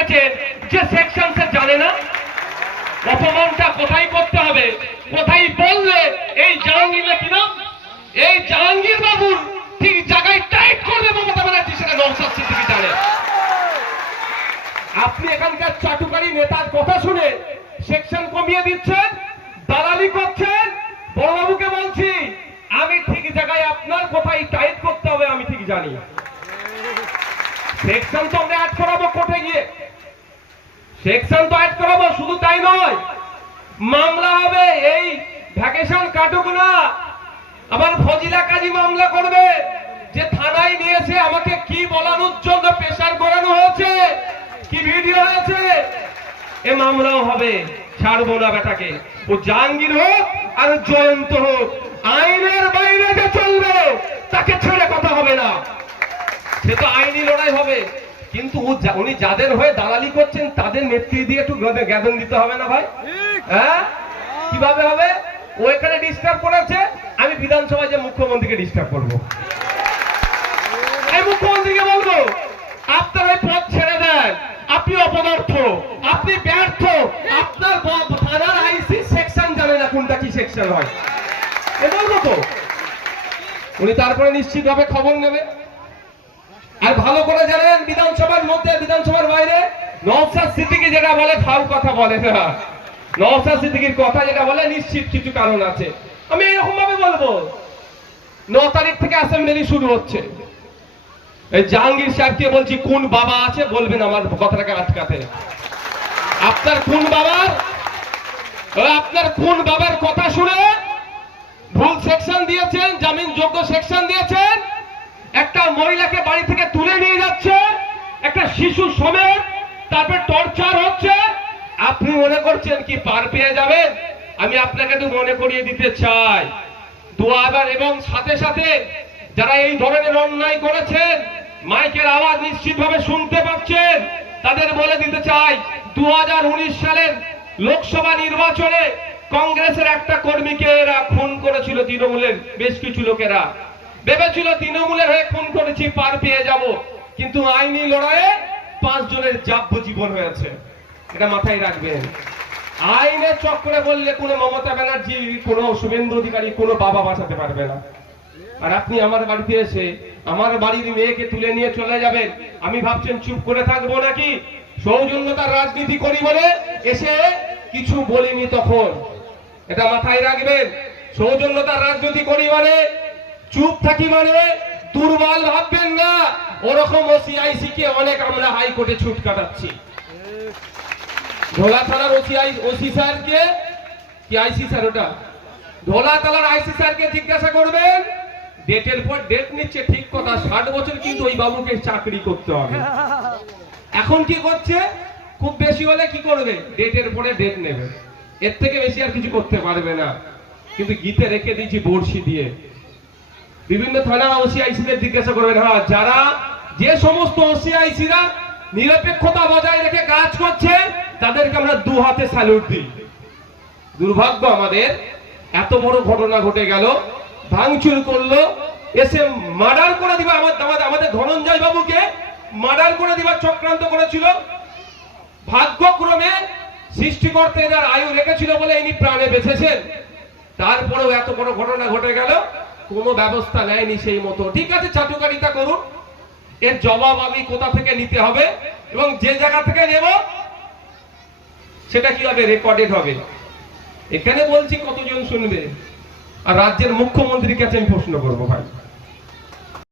দেখেছেন যে সেকশন সে জানে না? অপমানটা কোথায় করতে হবে, কোথায় বললে এই জাহাঙ্গীর কি না, এই জাহাঙ্গীর বাবুর ঠিক জায়গায় টাইট করবে মমতা ব্যানার্জি, সেটা নওশাদ সিদ্দিকী জানে। আপনি এখানকার চাটুকারী নেতার কথা শুনে সেকশন কমিয়ে দিচ্ছেন, দালালি করছেন। বড়বাবুকে বলছি, আমি ঠিক জায়গায় আপনার কোথায় টাইট করতে হবে আমি ঠিক জানি। সেকশন তো আমরা অ্যাড করাবো কোর্টে গিয়ে, সেকশন তো অ্যাড করাবো, শুধু তাই নয় মামলা হবে। এই ভ্যাকেশন কাটুক না, আবার ফজিলা কাজী মামলা করবে যে থানায় নিয়েছে আমাকে কি বলানোর জন্য প্রেসার করানো হয়েছে, কি ভিডিও হয়েছে, এ মামলাও হবে। ছাড়বো না বেটাকে, ও জাহাঙ্গীর হোক আর জয়ন্ত হোক, আইনের বাইরে যে চলবে তাকে ছেড়ে কথা হবে না। সে তো আইনি লড়াই হবে, কিন্তু উনি যাদের হয়ে দালালি করছেন তাদের নেতৃত্ব দিয়ে একটু জ্ঞাপন দিতে হবে না ভাই? হ্যাঁ, কিভাবে হবে? ও এখানে ডিস্টার্ব করেছে, আমি বিধানসভায় যে মুখ্যমন্ত্রীকে ডিস্টার্ব করবো। এই মুখ্যমন্ত্রীকে বলবো আপনার এই পদ ছেড়ে দেন, আপনি অপদার্থ, আপনি ব্যর্থ, আপনার থানার আইসি সেকশন জানে না কোনটা কি সেকশন হয়, এ বলবো তো। উনি তারপরে নিশ্চিতভাবে খবর নেবে। আর ভালো করে জানেন বিধানসভার মধ্যে বিধানসভার বাইরে নওশাদ সিদ্দিকী যেটা বলে ফাউ কথা বলে না। নওশাদ সিদ্দিকীর কথা যেটা বলে নিশ্চিত কিছু কারণ আছে। আমি এরকম ভাবে বলবো, 9 তারিখ থেকে অ্যাসেম্বলি শুরু হচ্ছে। এই জাহাঙ্গীর সাহেবকে বলছি কোন বাবা আছে বলবেন আমার কথাটাকে আটকাতে। আপনার কোন বাবার কথা শুনে ভুল সেকশন দিয়েছেন, জামিন যোগ্য সেকশন দিয়েছেন, একটা মহিলাকে বাড়ি থেকে তুলে নিয়ে যাচ্ছে, একটা শিশু সমেত, তারপর টর্চার হচ্ছে। আপনি মনে করছেন কি পার পেয়ে যাবেন? আমি আপনাকে তো মনে করিয়ে দিতে চাই, দুয়াবার এবং সাথে সাথে যারা এই ধরনের অন্যায় করেছেন মাইকের আওয়াজ নিশ্চিতভাবে শুনতে পাচ্ছেন, তাদের বলে দিতে চাই 2019 সালের লোকসভা নির্বাচনে কংগ্রেসের একটা কর্মীকে এরা খুন করেছিল। তৃণমূলের বেশ কিছু লোকেরা ভেবেছিল তৃণমূলের হয়ে খুন করেছি পার পেয়ে যাব, কিন্তু আইনি লড়াইয়ে 5 জনের যাবজ্জীবন হয়েছে। এটা মাথায় রাখবেন। আইনের চক্রে বললে কোনো মমতা ব্যানার্জি, কোনো শুভেন্দু অধিকারী, কোনো বাবা বাঁচাতে পারবে না। আর আপনি আমার বাড়িতে এসে আমার বাড়ির মেয়েকে তুলে নিয়ে চলে যাবেন, আমি ভাবছেন চুপ করে থাকবো নাকি? সৌজন্যতার রাজনীতি করি বলে এসে কিছু বলিনি তখন, এটা মাথায় রাখবেন। সৌজন্যতার রাজনীতি করি মানে, চুপ থাকি মানে দুর্বল ভাববেন না। ওরকম ওসিআইসি কে অনেক আমরা হাইকোর্টে ছুট কাটাচ্ছি। ধোলা থানার ওসি স্যারকে কি আইসি স্যার, ওটা ধোলা থানার আইসি স্যারকে জিজ্ঞাসা করবেন, ডেটের পর ডেট নিচ্ছে ঠিক কথা, 60 বছর কিন্তু ওই বাবুকে চাকরি করতে হবে। এখন কি করছে? খুব বেশি হলে কি করবে? ডেটের পরে ডেট নেবে, এর থেকে বেশি আর কিছু করতে পারবে না। কিন্তু গীতে রেখে দিয়েছি বড়শি দিয়ে। বিভিন্ন থানা ওসিআইসিদের জিজ্ঞাসা করবেন, হ্যাঁ যারা যে সমস্ত ওসিআইসিরা নিরপেক্ষতা বজায় রেখে কাজ করছে তাদেরকে আমরা 2 হাতে স্যালুট দিই। দুর্ভাগ্য আমাদের, এত বড় ঘটনা ঘটে গেল, ভাঙচুর করলো, এসে মার্ডার করে দিবা আমাদের ধনঞ্জয় বাবুকে মার্ডার করে দিবার চক্রান্ত করেছিল। ভাগ্যক্রমে সৃষ্টিকর্তা এনার আয়ু রেখেছিল বলে ইনি প্রাণে বেঁচেছেন। তারপরেও এত বড় ঘটনা ঘটে গেল, কোনো ব্যবস্থা নেয়নি সেই মতো। ঠিক আছে, চাটুকারিতা করুন, এর জবাব আমি কোথা থেকে নিতে হবে এবং যে জায়গা থেকে নেব সেটা কি হবে? রেকর্ডেড হবে। এখানে বলছি কতজন শুনবে? আর রাজ্যের মুখ্যমন্ত্রীর কাছে আমি প্রশ্ন করবো ভাই,